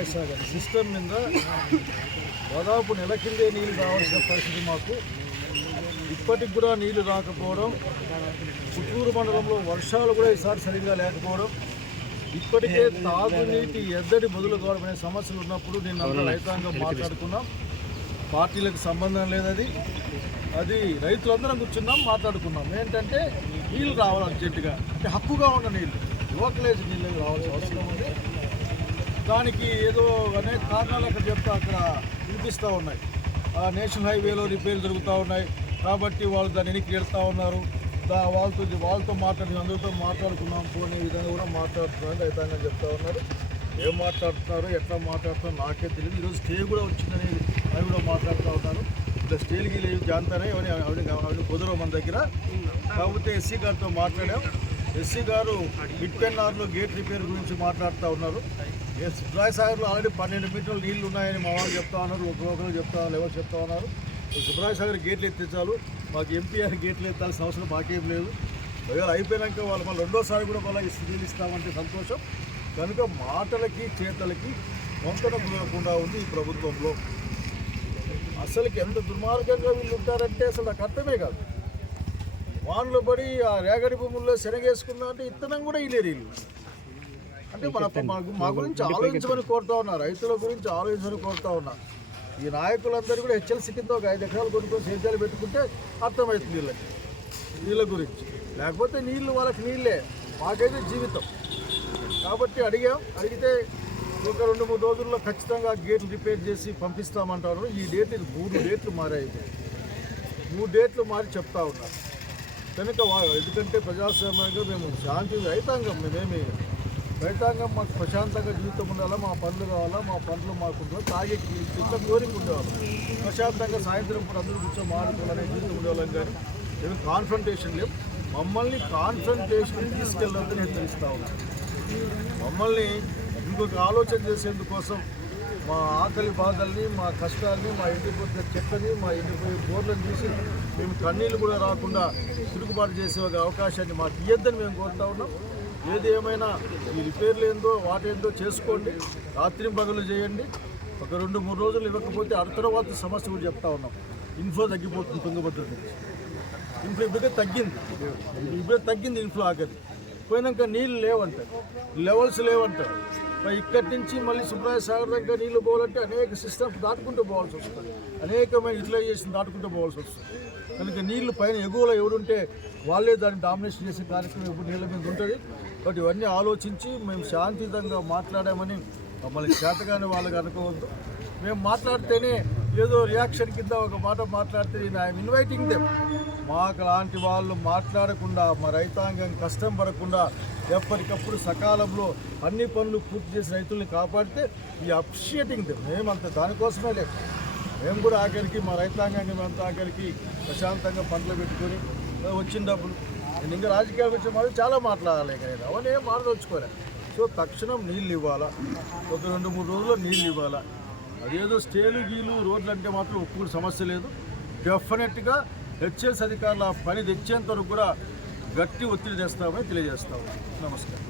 Supply Sagar system మీద దాదాపు నెల కిందే నీళ్ళు రావాల్సిన పరిస్థితి మాకు. ఇప్పటికి కూడా నీళ్లు రాకపోవడం, పుత్తూరు మండలంలో వర్షాలు కూడా ఈసారి సరిగ్గా లేకపోవడం, ఇప్పటికే తాగునీటి ఎద్దడి మొదలు కావడం అనే సమస్యలు ఉన్నప్పుడు నిన్న రైతాంగం మాట్లాడుకున్నాం. పార్టీలకు సంబంధం లేదు, అది రైతులందరం కూర్చున్నాం, మాట్లాడుకున్నాం. ఏంటంటే నీళ్ళు రావాలి అర్జెంటుగా, అంటే హక్కుగా ఉన్న నీళ్ళు, లోకలైజ్ నీళ్ళు రావాల్సిన అవసరం ఉంది. దానికి ఏదో అనేక కారణాలు అక్కడ చెప్తా అక్కడ వినిపిస్తూ ఉన్నాయి. నేషనల్ హైవేలో రిపేర్ జరుగుతూ ఉన్నాయి కాబట్టి వాళ్ళు దాన్ని వెనక్కి వెళ్తూ ఉన్నారు. వాళ్ళతో మాట్లాడి అందరితో మాట్లాడుకున్నాం, పోనీ విధంగా కూడా మాట్లాడుతున్నారు రైతాంగం చెప్తా ఉన్నారు. ఏం మాట్లాడుతున్నారు, ఎట్లా మాట్లాడుతున్నారు నాకే తెలియదు. ఈరోజు స్టే కూడా వచ్చిందని అవి కూడా మాట్లాడుతూ ఉన్నారు. ఇట్లా స్టేల్కి లేవు జాంతానే అవన్నీ కుదరవు మన దగ్గర. కాకపోతే ఎస్సీ గారితో మాట్లాడాం. ఎస్సీ గారు మిడ్పెన్నార్లో గేట్ రిపేర్ గురించి మాట్లాడుతూ ఉన్నారు. సుబ్రాయ సాగర్లో ఆల్రెడీ 12 మీటర్లు నీళ్లు ఉన్నాయని మా వాళ్ళు చెప్తా ఉన్నారు, ఒకరు ఎవరు చెప్తా ఉన్నారు. సుబ్రాయ సాగర్ గేట్లు ఎత్తించాలి, మాకు ఎంపీఆర్ గేట్లు ఎత్తాల్సిన అవసరం మాకేం లేదు. అయిపోయినాక వాళ్ళు మళ్ళీ రెండోసారి కూడా మళ్ళీ నీళ్ళు ఇస్తామంటే సంతోషం. కనుక మాటలకి చేతలకి వంతన కుదరకుండా ఉంది ఈ ప్రభుత్వంలో. అసలుకి ఎంత దుర్మార్గంగా వీళ్ళు ఉంటారంటే అసలు నాకు అర్థమే కాదు. వాన్లు పడి ఆ రేగడి భూముల్లో శనగేసుకున్నా అంటే ఇత్తనం కూడా ఇలేరు వీళ్ళు. అంటే మా గురించి ఆలోచించమని కోరుతా ఉన్నా, రైతుల గురించి ఆలోచించమని కోరుతా ఉన్నా. ఈ నాయకులందరూ కూడా హెచ్ఎల్సీ కింద ఒక 5 ఎకరాలు కొనుక్కొని సేద్యాలు పెట్టుకుంటే అర్థమవుతుంది నీళ్ళ గురించి. లేకపోతే నీళ్ళు వాళ్ళకి నీళ్ళే, మాకైతే జీవితం. కాబట్టి అడిగితే ఒక 2-3 రోజుల్లో ఖచ్చితంగా గేట్లు రిపేర్ చేసి పంపిస్తామంటారు. ఈ డేట్ 3 డేట్లు మారాయి, 3 డేట్లు మారి చెప్తా ఉన్నారు. కనుక ఎందుకంటే ప్రజాస్వామ్యంగా మేము శాంతి రైతాంగం మాకు ప్రశాంతంగా జీవితం ఉండాలా, మా పనులు కావాలా, మా పనులు మాకు తాగే ఇంత కోరిక ఉండేవాళ్ళం. ప్రశాంతంగా సాయంత్రం పూట అందరూ కూర్చొని మాట్లాడాలనే జీవితం ఉండేవాళ్ళం. కానీ మేము కాన్ఫ్రంటేషన్ లేవు. మమ్మల్ని కాన్ఫ్రంటేషన్ తీసుకెళ్ళాలని హెచ్చరిస్తూ ఉన్నాం. మమ్మల్ని ఇంకొక ఆలోచన చేసేందుకోసం మా ఆకలి బాధల్ని, మా కష్టాలని, మా ఎండిపోతున్న చెట్లని, మా ఎండిపోయే బోర్లను చూసి మేము కన్నీళ్ళు కూడా రాకుండా తిరుగుబాటు చేసే ఒక అవకాశాన్ని మాకు ఇయ్యద్దని మేము కోరుతా ఉన్నాం. ఏది ఏమైనా ఈ రిపేర్లు ఏందో వాటేందో చేసుకోండి, రాత్రి పగలు చేయండి. ఒక 2-3 రోజులు ఇవ్వకపోతే ఆ తర్వాత సమస్య కూడా చెప్తా ఉన్నాం. ఇన్ఫ్లో తగ్గిపోతుంది, తుంగభద్ర నుంచి ఇన్ఫ్లో ఇప్పుడే తగ్గింది ఇన్ఫ్లో ఆఖరి. పోయినాక నీళ్ళు లేవంటారు, లెవెల్స్ లేవంటారు. ఇక్కడి నుంచి మళ్ళీ సుబ్రాయ సాగర్ దగ్గర నీళ్ళు పోవాలంటే అనేక సిస్టమ్స్ దాటుకుంటూ పోవాల్సి వస్తుంది, అనేకమైన యూటిలైజేషన్ దాటుకుంటూ పోవాల్సి వస్తుంది. కనుక నీళ్లు పైన ఎగువలో ఎవరుంటే వాళ్ళే దాన్ని డామినేషన్ చేసే కార్యక్రమం ఎప్పుడు నీళ్ళ మీద ఉంటుంది. బట్ ఇవన్నీ ఆలోచించి మేము శాంతియుతంగా మాట్లాడామని మమ్మల్ని చేతగానే వాళ్ళకి అనుకోవద్దు. మేము మాట్లాడితేనే ఏదో రియాక్షన్ కింద ఒక మాట మాట్లాడితే ఐఎమ్ ఇన్వైటింగ్ దెమ్. మాకు లాంటి వాళ్ళు మాట్లాడకుండా, మా రైతాంగం కష్టం పడకుండా ఎప్పటికప్పుడు సకాలంలో అన్ని పనులు పూర్తి చేసి రైతుల్ని కాపాడితే ఈ అప్రిషియేటింగ్ దెమ్. మేమంత దానికోసమే లేదు. మేము కూడా ఆఖరికి మా రైతాంగాన్ని మేమంతా ఆఖరికి ప్రశాంతంగా పంటలు పెట్టుకొని వచ్చిన డబ్బులు నేను ఇంకా రాజకీయాలకు వచ్చే వాళ్ళు చాలా మాట్లాడాలి కదా, అవన్నీ ఏం మాట్లాడుకోలే. సో తక్షణం నీళ్ళు ఇవ్వాలా, ఒక 2-3 రోజుల్లో నీళ్ళు ఇవ్వాలా. అదేదో స్టేలు గీలు రోడ్లు అంటే మాత్రం ఒప్పుడు సమస్య లేదు. డెఫినెట్గా హెచ్ఎస్ అధికారుల పని తెచ్చేంత వరకు కూడా గట్టి ఒత్తిడి తెస్తామని తెలియజేస్తాము. నమస్కారం.